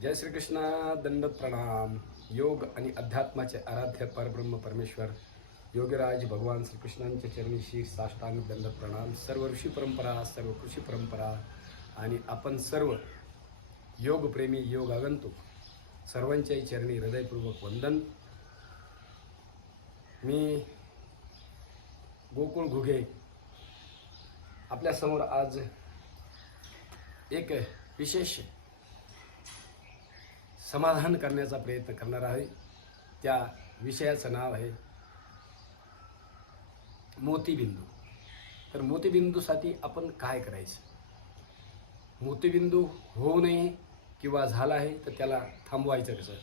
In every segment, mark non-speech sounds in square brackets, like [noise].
जय श्रीकृष्ण दंड प्रणाम. योग आणि अध्यात्माचे आराध्य परब्रह्म परमेश्वर योगराज भगवान श्रीकृष्णांच्या चरणी श्री साष्टांग दंड प्रणाम. सर्व ऋषी परंपरा सर्व कृषी परंपरा आणि आपण सर्व योगप्रेमी योग आगंतुक सर्वांच्याही चरणी हृदयपूर्वक वंदन. मी गोकुळ घुगे आपल्यासमोर आज एक विशेष समाधान करण्याचा प्रयत्न करणार आहे. त्या विषयाचं नाव आहे मोतीबिंदू. तर मोतीबिंदूसाठी आपण काय करायचं? मोतीबिंदू होऊ नये किंवा झाला आहे तर त्याला थांबवायचं कसं?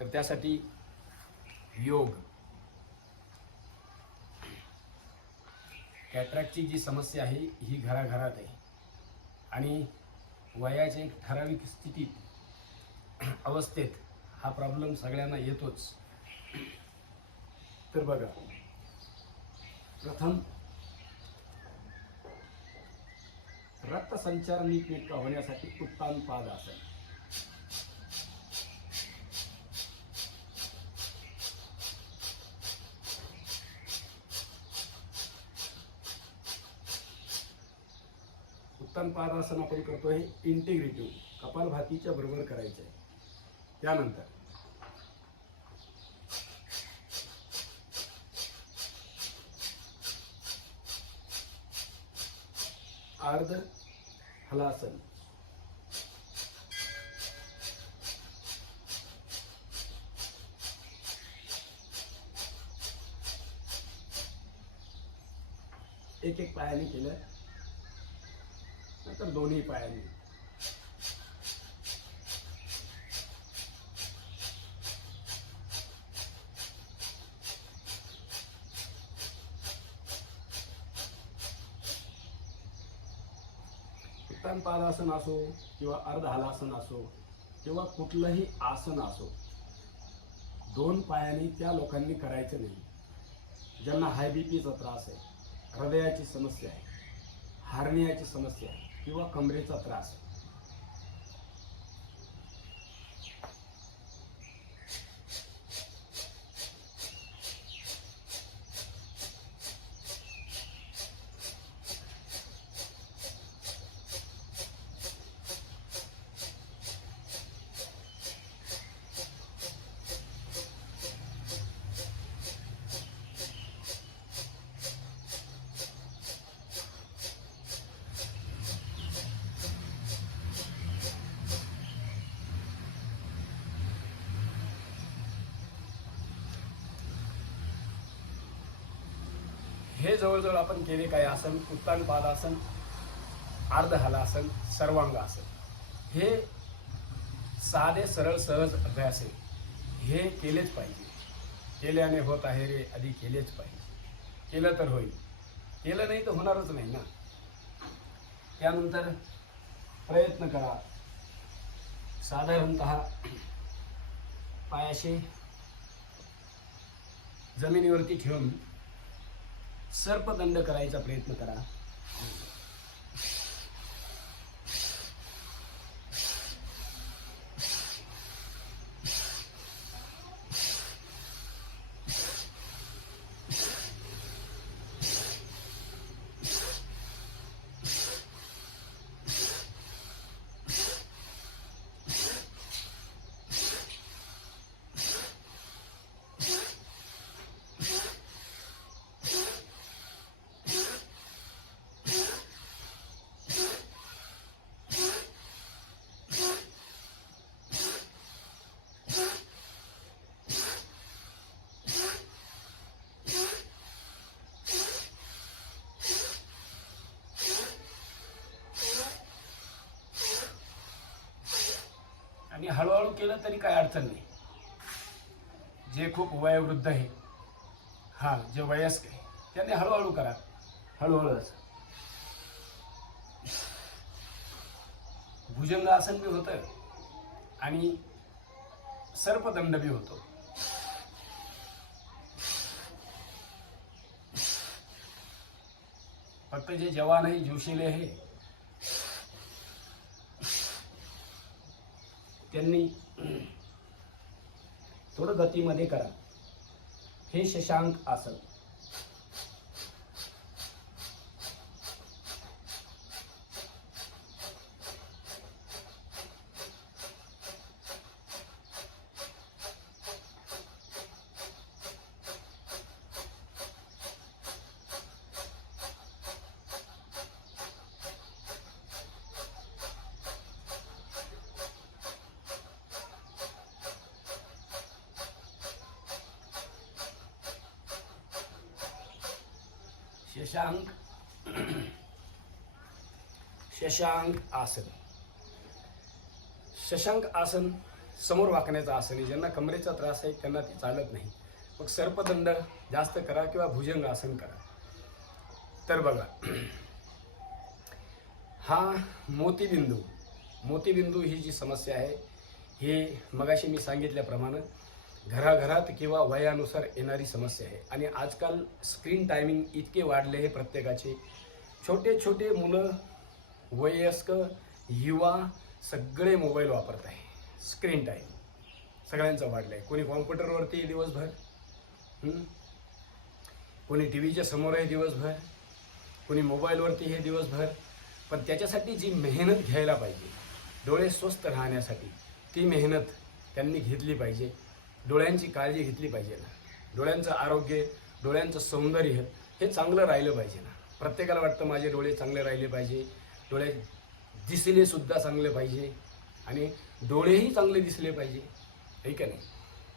तर त्यासाठी योग. कॅट्रॅक्टची जी समस्या आहे ही घराघरात आहे. आणि वयाच्या एक ठराविक स्थितीत [clears throat] अवस्थेत हा प्रॉब्लेम सगळ्यांना येतोच. तर बघा प्रथम रक्तसंचार नीटनेटका होण्यासाठी उत्तान पाद असेल. उत्तम पादासन आपण करतोय इंटिग्रेटिव्ह कपालभातीच्या बरोबर करायचं आहे त्यानंतर. अर्ध हलासन. एक एक पायाने केलं. नंतर दोन्ही पायांनी. पादासन असो किंवा अर्धहलासन असो किंवा कुठलंही आसन असो दोन पायांनी त्या लोकांनी करायचं नाही. ज्यांना हाय बी पीचा त्रास आहे हृदयाची समस्या आहे हार्नियाची समस्या आहे किंवा कमरेचा त्रास आहे. हे जवळजवळ आपण केले काय आसन? उत्तान पादासन अर्धहलासन सर्वांगासन हे साधे सरळ सहज अभ्यास आहे. हे केलेच पाहिजे. केल्याने होत आहे रे आधी केलेच पाहिजे. केलं तर होईल. केलं नाही तर होणारच नाही ना. त्यानंतर प्रयत्न करा. साधारणत पायाशी जमिनीवरती ठेवून सर्पदंड करायचा प्रयत्न करा. आणि हळूहळू केलं तरी काय अडचण नाही. जे खूप वयोवृद्ध आहे हा जे वयस्क आहे त्यांनी हळूहळू करा. हळूहळूच भुजंग आसन बी होतं आणि सर्पदंड बी होतो. फक्त जे जवान आहे जोशीले आहे त्यांनी थोडं गतीमध्ये करा. हे शशांक आसन. शशांक शशांक आसन. शशांक आसन समोर वाकण्याचं आसन आहे. ज्यांना कमरेचा त्रास आहे त्यांना ते चालत नाही. मग सर्पदंड जास्त करा किंवा भुजंग आसन करा. तर बघा हा मोतीबिंदू मोतीबिंदू ही जी समस्या आहे हे मगाशी मी सांगितल्याप्रमाणे घराघरात किंवा वयानुसार येणारी समस्या आहे. आणि आजकाल स्क्रीन टायमिंग इतके वाढले हे प्रत्येकाचे. छोटे छोटे मुलं वयस्क युवा सगळे मोबाईल वापरत आहे. स्क्रीन टाईम सगळ्यांचं वाढलं आहे कोणी कॉम्प्युटरवरती दिवसभर कोणी टी व्हीच्या समोर आहे दिवसभर कोणी मोबाईलवरती हे दिवसभर. पण त्याच्यासाठी जी मेहनत घ्यायला पाहिजे डोळे स्वस्थ राहण्यासाठी ती मेहनत त्यांनी घेतली पाहिजे. डोळ्यांची काळजी घेतली पाहिजे ना. डोळ्यांचं आरोग्य डोळ्यांचं सौंदर्य हे चांगलं राहिलं पाहिजे ना. प्रत्येकाला वाटतं माझे डोळे चांगले राहिले पाहिजे. डोळे दिसले सुद्धा चांगले पाहिजे. आणि डोळेही चांगले दिसले पाहिजे. आहे का नाही?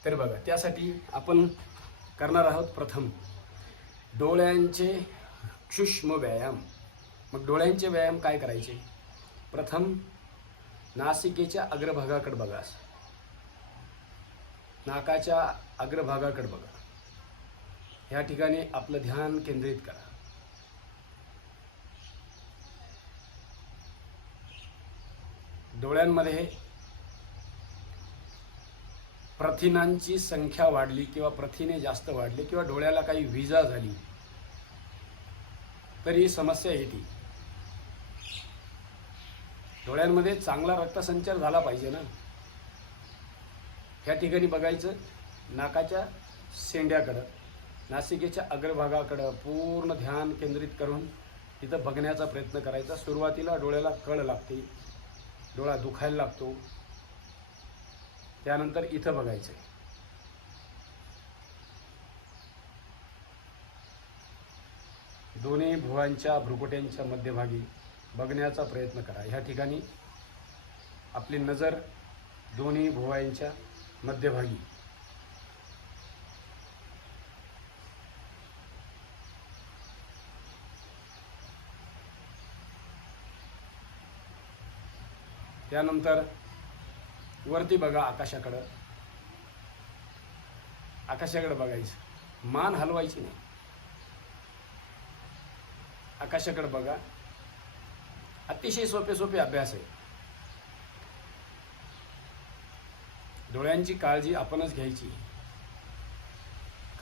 तर बघा त्यासाठी आपण करणार आहोत प्रथम डोळ्यांचे सूक्ष्म व्यायाम. मग डोळ्यांचे व्यायाम काय करायचे? प्रथम नासिकेच्या अग्रभागाकडे बघा नाकाच्या अग्रभागाकडे बघा. या ठिकाणी आपलं ध्यान केंद्रित करा. डोळ्यांमध्ये प्रथिनांची संख्या वाढली किंवा प्रथिने जास्त वाढली किंवा डोळ्याला काही विजा झाली तर ही समस्या येते डोळ्यांमध्ये चांगला रक्तसंचार झाला पाहिजे ना. ह्या ठिकाणी बघायचं नाकाच्या शेंड्याकडं नासिकेच्या अग्रभागाकडं पूर्ण ध्यान केंद्रित करून तिथं बघण्याचा प्रयत्न करायचा. सुरुवातीला डोळ्याला कळ लागते डोळा दुखायला लागतो. त्यानंतर इथं बघायचं. दोन्ही भुवांच्या भ्रुकुट्यांच्या मध्यभागी बघण्याचा प्रयत्न करा. ह्या ठिकाणी आपली नजर दोन्ही भुवांच्या मध्यभागी. त्यानंतर वरती बघा आकाशाकडं. आकाशाकडे बघायचं. मान हलवायची नाही. आकाशाकडे बघा. अतिशय सोपे सोपे अभ्यास आहे. डोळ्यांची काळजी आपणच घ्यायची.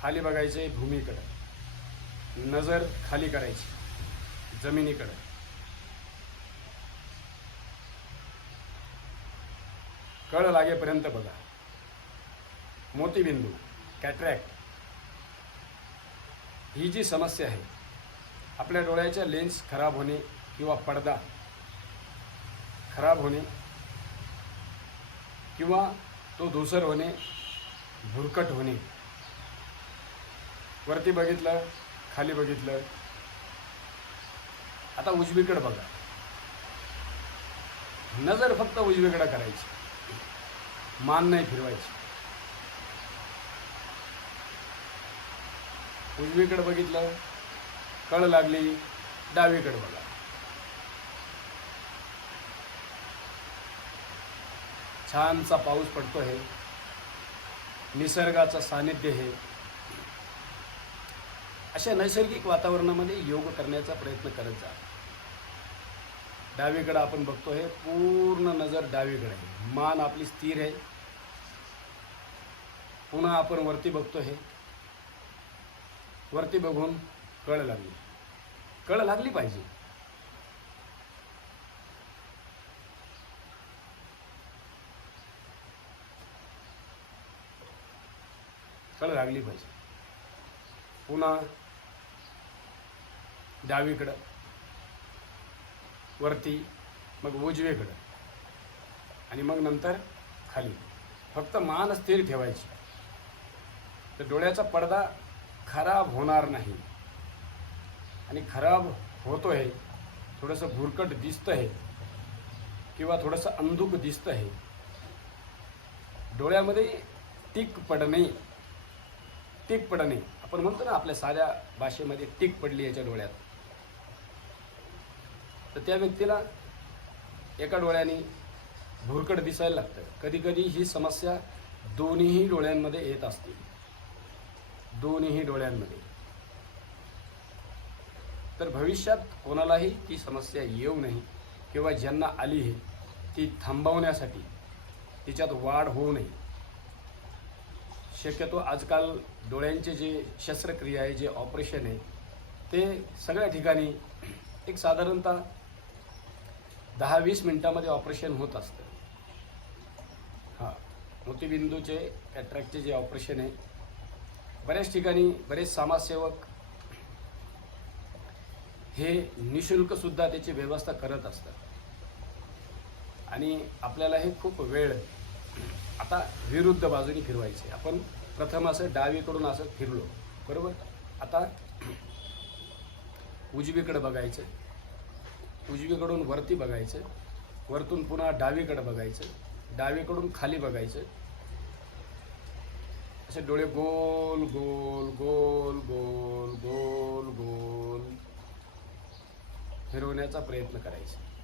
खाली बघायचे भूमीकडं. नजर खाली करायची. जमिनीकडं. कळ लागेपर्यंत बघा. मोतीबिंदू कॅट्रॅक्ट. ही जी समस्या आहे आपल्या डोळ्याच्या लेन्स खराब होणे किंवा पडदा खराब होणे किंवा तो धुसर होणे भुरकट होणे. वरती बघितलं खाली बघितलं. आता उजवीकडं बघा. नजर फक्त उजवीकडं करायची. मान नाही फिरवायची. उजवीकडं बघितलं कळ लागली डावीकडं बघा. छानसा पाऊस पडतो आहे निसर्गाचं सानिध्य आहे अशा नैसर्गिक वातावरणामध्ये योग करण्याचा प्रयत्न करत जा. डावीकडं आपण बघतोय पूर्ण नजर डावीकडे आहे. मान आपली स्थिर आहे. पुन्हा आपण वरती बघतो हे. वरती बघून कळ लागली. कळ लागली पाहिजे. कळ लागली पाहिजे. पुन्हा डावीकडं वरती मग उजवीकडं आणि मग नंतर खाली. फक्त मान स्थिर ठेवायची. तर डोळ्याचा पडदा खराब होणार नाही. आणि खराब होतो आहे थोडंसं भुरकट दिसतं आहे किंवा थोडंसं अंधुक दिसतं आहे डोळ्यामध्ये टीक पडणे टीक पडणे आपण म्हणतो ना आपल्या साध्या भाषेमध्ये टीक पडली याच्या डोळ्यात. तर त्या व्यक्तीला एका डोळ्याने भुरकट दिसायला लागतं. कधीकधी ही समस्या दोन्हीही डोळ्यांमध्ये येत असते. दोन्हीही डोळ्यांमध्ये. तर भविष्यात कोणालाही ती समस्या येऊ नये किंवा ज्यांना आली आहे ती थांबवण्यासाठी तिच्यात वाढ होऊ नये. शक्यतो आजकाल डोळ्यांचे जे शस्त्रक्रिया आहे जे ऑपरेशन आहे ते सगळ्या ठिकाणी एक साधारणतः दहा वीस मिनिटामध्ये ऑपरेशन होत असतं. हां मोतीबिंदूचे कॅट्रॅक्टचे जे ऑपरेशन आहे बऱ्याच ठिकाणी बरेच समाजसेवक हे निःशुल्कसुद्धा त्याची व्यवस्था करत असतात. आणि आपल्याला हे खूप वेळ आता विरुद्ध बाजूने फिरवायचे. आपण प्रथम असं डावीकडून असं फिरलो. बरोबर? आता [clears throat] उजवीकडे बघायचं. उजवीकडून वरती बघायचं. वरतून पुन्हा डावीकडे बघायचं. डावीकडून खाली बघायचं. असे डोळे गोल गोल गोल गोल गोल गोल फिरवण्याचा प्रयत्न करायचा.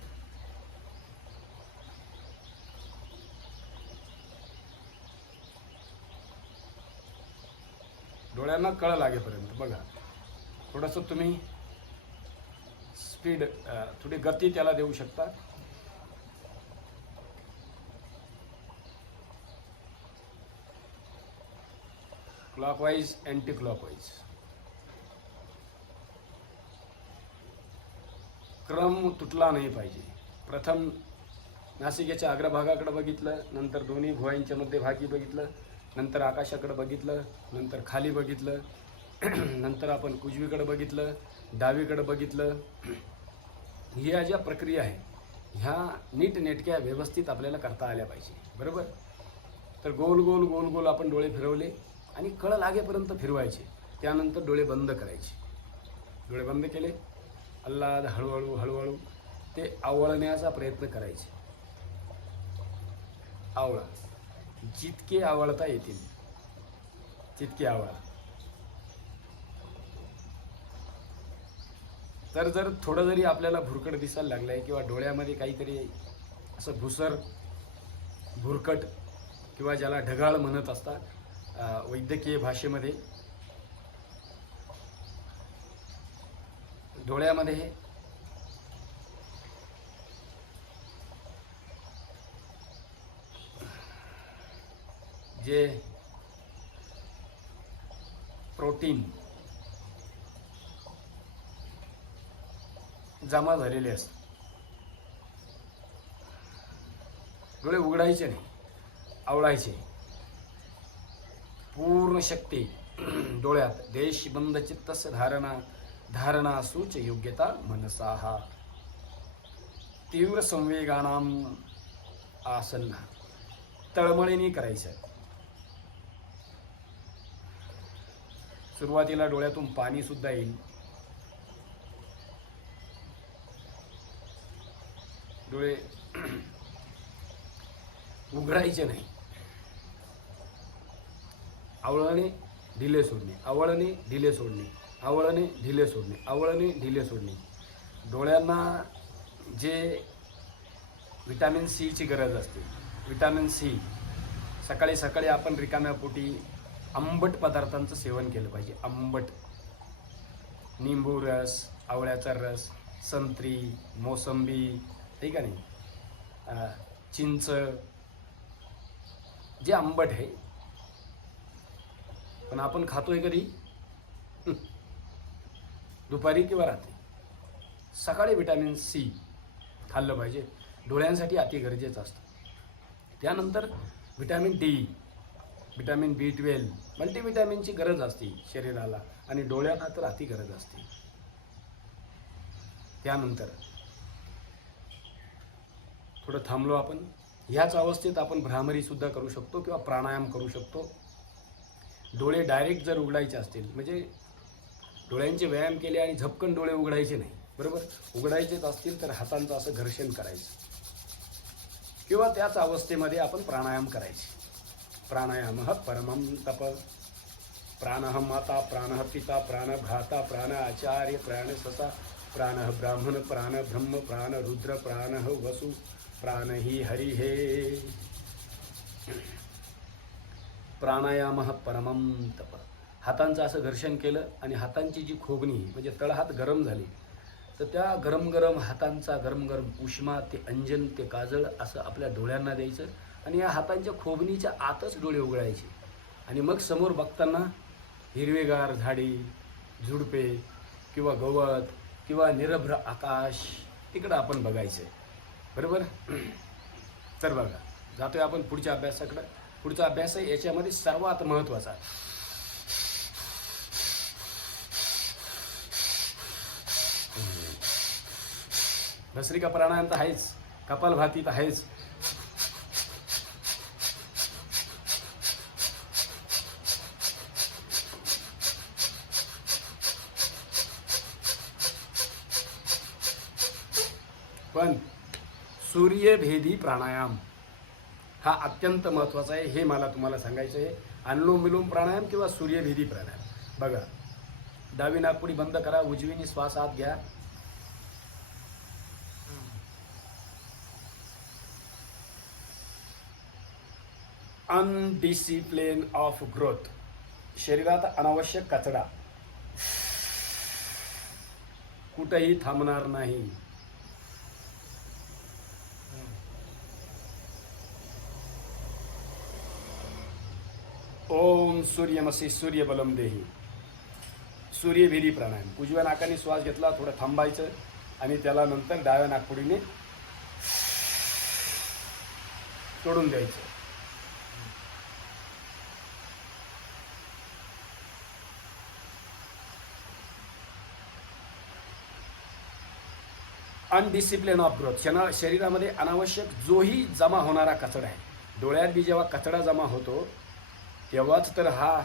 डोळ्यांना कळ लागेपर्यंत. बघा थोडंसं तुम्ही स्पीड थोडी गती त्याला देऊ शकता. क्लॉकवाईज अँटी क्लॉकवाईज क्रम तुटला नाही पाहिजे. प्रथम नासिकेच्या अग्रभागाकडे बघितलं नंतर दोन्ही भुवाईंच्या मध्यभागी बघितलं नंतर आकाशाकडे बघितलं नंतर खाली बघितलं [clears throat] नंतर आपण उजवीकडे बघितलं डावीकडे बघितलं. [clears throat] ह्या ज्या प्रक्रिया आहे ह्या नीट नेटक्या व्यवस्थित आपल्याला करता आल्या पाहिजे. बरोबर? तर गोल गोल गोल गोल आपण डोळे फिरवले आणि कळ लागेपर्यंत फिरवायचे. त्यानंतर डोळे बंद करायचे. डोळे बंद केले. अल्लाद हळूहळू हळूहळू ते आवळण्याचा प्रयत्न करायचे. आवळा. जितके आवळता येतील. तितके आवळा तर जर थोडं जरी आपल्याला भुरकट दिसायला लागलं आहे किंवा डोळ्यामध्ये काहीतरी असं भुसर भुरकट किंवा ज्याला ढगाळ म्हणत असतात वैद्यकीय भाषेमध्ये डोळ्यामध्ये जे प्रोटीन जमा झालेले असतात. डोळे उघडायचे नाही आवळायचे पूर्ण शक्ती [clears throat] डोळ्यात. देशबंध चित्तस धारणा धारणा सूच योग्यता मनसाहा. तीव्र संवेगानाम आसन्न. तळमळीने करायचं. सुरुवातीला डोळ्यातून पाणीसुद्धा येईल. डोळे [clears throat] उघडायचे नाही. आवळाने ढिले सोडणे आवळाने ढिले सोडणे आवळाने ढिले सोडणे आवळाने ढिले सोडणे. डोळ्यांना जे विटॅमिन सीची गरज असते. विटॅमिन सी सकाळी सकाळी आपण रिकाम्या पोटी आंबट पदार्थांचं सेवन केलं पाहिजे. आंबट. निंबू रस आवळ्याचा रस संत्री मोसंबी ठीक आहे नाही? चिंच. जे आंबट आहे. पण आपण खातोय कधी? दुपारी किंवा रात्री? सकाळी विटॅमिन सी खाल्लं पाहिजे. डोळ्यांसाठी अति गरजेचं असतं. त्यानंतर vitamin D vitamin B twelve मल्टीविटॅमिनची गरज असते शरीराला आणि डोळ्यांना तर अति गरज असते. त्यानंतर थोडं थांबलो आपण. ह्याच अवस्थेत आपण भ्रामरीसुद्धा करू शकतो किंवा प्राणायाम करू शकतो. डोळे डायरेक्ट जर उघडायचे असतील म्हणजे डोळ्यांचे व्यायाम केले आणि झपकन डोळे उघडायचे नाही बरोबर? उघडायचेच असतील तर हातांचं असं घर्षण करायचं. किंवा त्याच अवस्थेमध्ये आपण प्राणायाम करायचे. प्राणायाम परमं तप। प्राण माता प्राण पिता प्राण भ्राता प्राण आचार्य प्राण ससा प्राण ब्राह्मण प्राण ब्रह्म प्राण रुद्र प्राण वसु प्राण ही हरि हे। प्राणायाम परमम तप। हातांचं असं घर्षण केलं आणि हातांची जी खोबणी म्हणजे तळहात गरम झाली तर त्या गरम गरम हातांचा गरम गरम उष्मा ते अंजन ते काजळ असं आपल्या डोळ्यांना द्यायचं आणि या हातांच्या खोबणीच्या आतच डोळे उघडायचे. आणि मग समोर बघताना हिरवेगार झाडी झुडपे किंवा गवत किंवा निरभ्र आकाश तिकडं आपण बघायचं बरोबर? तर बघा जातोय आपण पुढच्या अभ्यासाकडं. पुढचा अभ्यास आहे याच्यामध्ये सर्वात महत्त्वाचा. भस्रिका प्राणायाम तर आहेच. कपालभाती तर आहेच पण सूर्यभेदी प्राणायाम. हा अत्यंत महत्त्वाचा आहे हे मला तुम्हाला सांगायचं आहे. अनुलोम विलोम प्राणायाम किंवा सूर्यभेदी प्राणायाम. बघा डावी नागपुडी बंद करा उजवीनी श्वास आत घ्या. अनडिसिप्लिन ऑफ ग्रोथ शरीरात अनावश्यक कचरा कुठंही थांबणार नाही. ओम सूर्यमसी सूर्यबलम देही। सूर्यभिरी प्राणायाम। उजव्या नाकाने श्वास घेतला थोडं थांबायचं आणि त्याला नंतर डाव्या नागपुडीने सोडून द्यायचं. अनडिसिप्लिन ऑफ ग्रोथ शना शरीरामध्ये अनावश्यक जोही जमा होणारा कचरा आहे. डोळ्यात बी जेव्हा कचरा जमा होतो तेव्हाच तर हा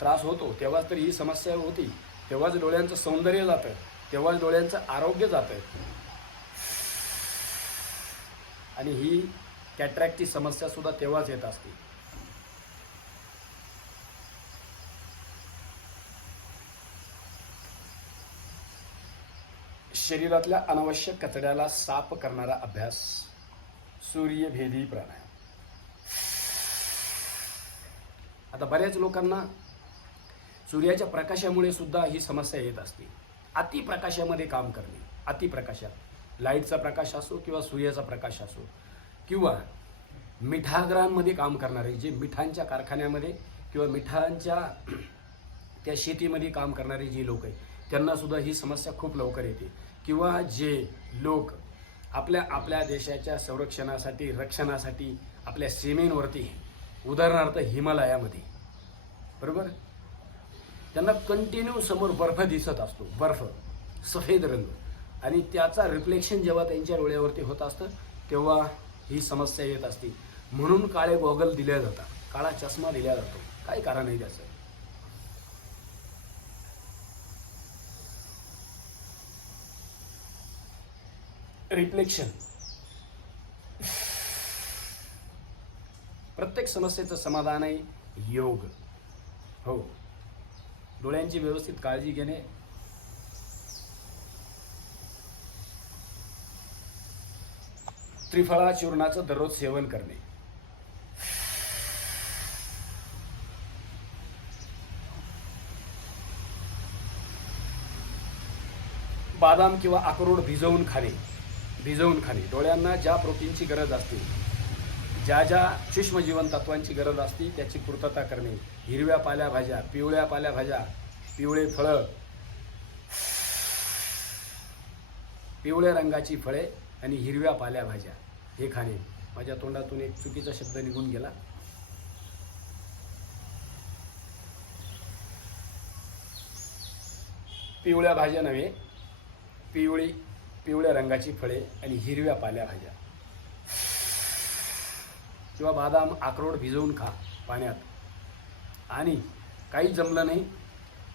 त्रास होतो तेव्हाच तर ही समस्या होती. तेव्हाच डोळ्यांचं सौंदर्य जातं तेव्हाच डोळ्यांचं आरोग्य जातं. आणि ही कॅट्रॅक्टची समस्या सुद्धा तेव्हाच येत असते. शरीरातल्या अनावश्यक कचड्याला साफ करणारा अभ्यास सूर्यभेदी प्राणायाम. आता बऱ्याच लोकांना सूर्याच्या प्रकाशामुळे सुद्धा ही समस्या येत असते. अतिप्रकाशामध्ये काम करणे अतिप्रकाशात लाईटचा प्रकाश असो किंवा सूर्याचा प्रकाश असो किंवा मिठागरांमध्ये काम करणारे जे मिठांच्या कारखान्यामध्ये किंवा मिठांच्या [clears throat] त्या शेतीमध्ये काम करणारे जे लोक आहेत त्यांनासुद्धा ही समस्या खूप लवकर येते. किंवा जे लोक आपल्या आपल्या देशाच्या संरक्षणासाठी रक्षणासाठी आपल्या सीमेंवरती उदाहरणार्थ हिमालयामध्ये. बरोबर? त्यांना कंटिन्यू समोर बर्फ दिसत असतो. बर्फ सफेद रंग. आणि त्याचा रिफ्लेक्शन जेव्हा त्यांच्या डोळ्यावरती होत असतं तेव्हा ही समस्या येत असते. म्हणून काळे गॉगल दिल्या जातात. काळा चष्मा दिला जातो. काय कारण आहे त्याचं? रिफ्लेक्शन प्रत्येक समस्येचं समाधान आहे योग. हो. डोळ्यांची व्यवस्थित काळजी घेणे. त्रिफळा चूर्णाचं दररोज सेवन करणे. बादाम किंवा अक्रोड भिजवून खाणे. भिजवून खाणे. डोळ्यांना ज्या प्रोटीनची गरज असते ज्या ज्या सूक्ष्मजीवन तत्वांची गरज असते त्याची पूर्तता करणे. हिरव्या पाल्याभाज्या पिवळ्या पाल्याभाज्या पिवळे फळं पिवळ्या रंगाची फळे आणि हिरव्या पाल्याभाज्या हे खाणे. माझ्या तोंडातून एक चुकीचा शब्द निघून गेला. पिवळ्या भाज्या नव्हे पिवळी पिवळ्या रंगाची फळे आणि हिरव्या पाल्याभाज्या किंवा बादाम अक्रोड भिजवून खा पाण्यात. आणि काही जमलं नाही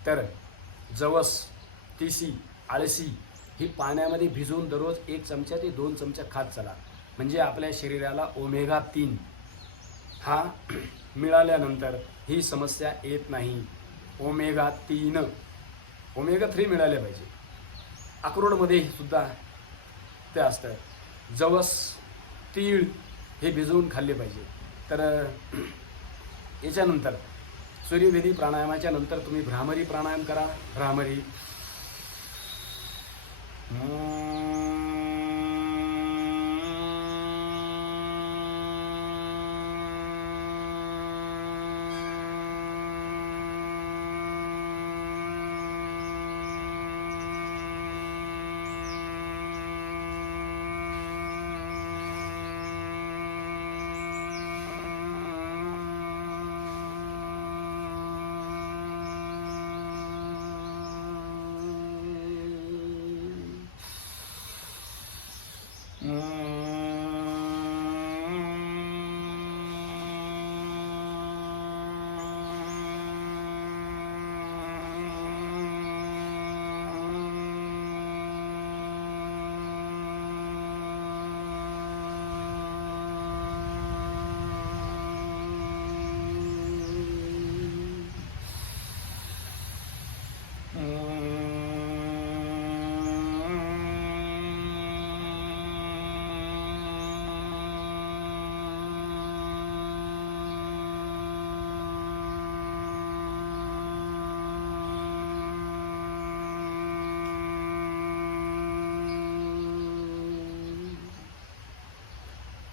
तर जवस तिसी आळशी ही पाण्यामध्ये भिजवून दररोज एक चमचा ते दोन चमचा खात चला. म्हणजे आपल्या शरीराला ओमेगा तीन हा [clears throat] मिळाल्यानंतर ही समस्या येत नाही. ओमेगा तीन. ओमेगा थ्री मिळाले पाहिजे. अक्रोडमध्ये सुद्धा ते असतं जवस तीळ हे भिजवून खाल्ले पाहिजे. तर याच्यानंतर सूर्यवेदी प्राणायामाच्या नंतर तुम्ही भ्रामरी प्राणायाम करा. भ्रामरी.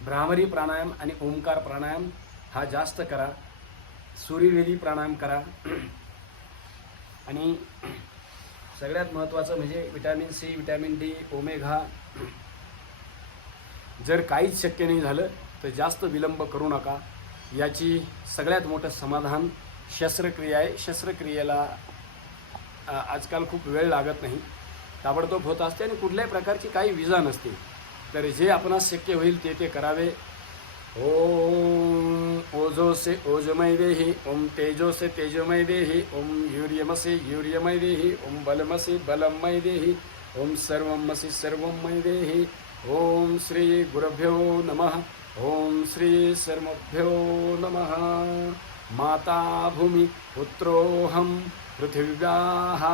भ्रामरी प्राणायाम आणि ओंकार प्राणायाम हा जास्त करा. सूर्यवेदी प्राणायाम करा. [clears throat] आणि [clears throat] सगळ्यात महत्त्वाचं म्हणजे vitamin C vitamin D omega जर काहीच शक्य नाही झालं तर जास्त विलंब करू नका. याची सगळ्यात मोठं समाधान शस्त्रक्रिया आहे. शस्त्रक्रियेला आजकाल खूप वेळ लागत नाही. ताबडतोब होत असते आणि कुठल्याही प्रकारची काही विजा नसते. तर जे आपणास शक्य होईल ते ते करावे. ओम ओजो से ओजमय देही ओम तेजो से तेजोमय देहि ओम युर्यमसे युर्यमय देही ओम बलमसे बलमय देही ओम सर्वमसि सर्वमय देहि ओम श्री गुरभ्यो नमः ओम श्री सर्वभ्यो नमः। माता भूमी पुत्रोहम पृथिव्याः।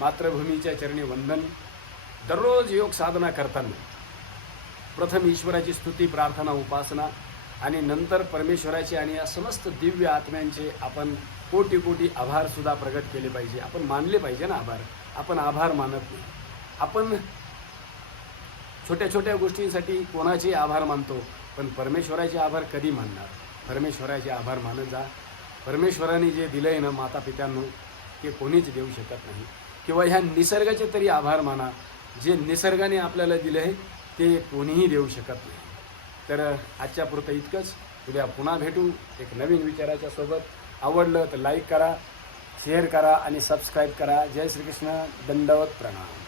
मातृभूमीच्या चरणी वंदन। दररोज योग साधना करताना प्रथम ईश्वराची स्तुती प्रार्थना उपासना आणि नंतर परमेश्वराचे आणि या समस्त दिव्य आत्म्यांचे आपण कोटी कोटी आभार सुद्धा प्रगट केले पाहिजे. आपण मानले पाहिजे ना आभार. आपण आभार मानत नाही. आपण छोट्या छोट्या गोष्टींसाठी कोणाचे आभार मानतो पण परमेश्वराचे आभार कधी मानणार? परमेश्वराचे आभार मानत जा. परमेश्वराने जे दिलंय ना माता पित्यांनो ते कोणीच देऊ शकत नाही. किंवा ह्या निसर्गाचे तरी आभार माना. जे निसर्गाने आपल्याला दिले आहे ते कोणीही देऊ शकत नाही. तर आजच्या पुरतं इतकंच. उद्या पुन्हा भेटू. एक नवीन विचाराच्या सोबत. आवडलं तर लाईक करा शेअर करा आणि सबस्क्राईब करा. जय श्रीकृष्ण. दंडवत प्रणाम.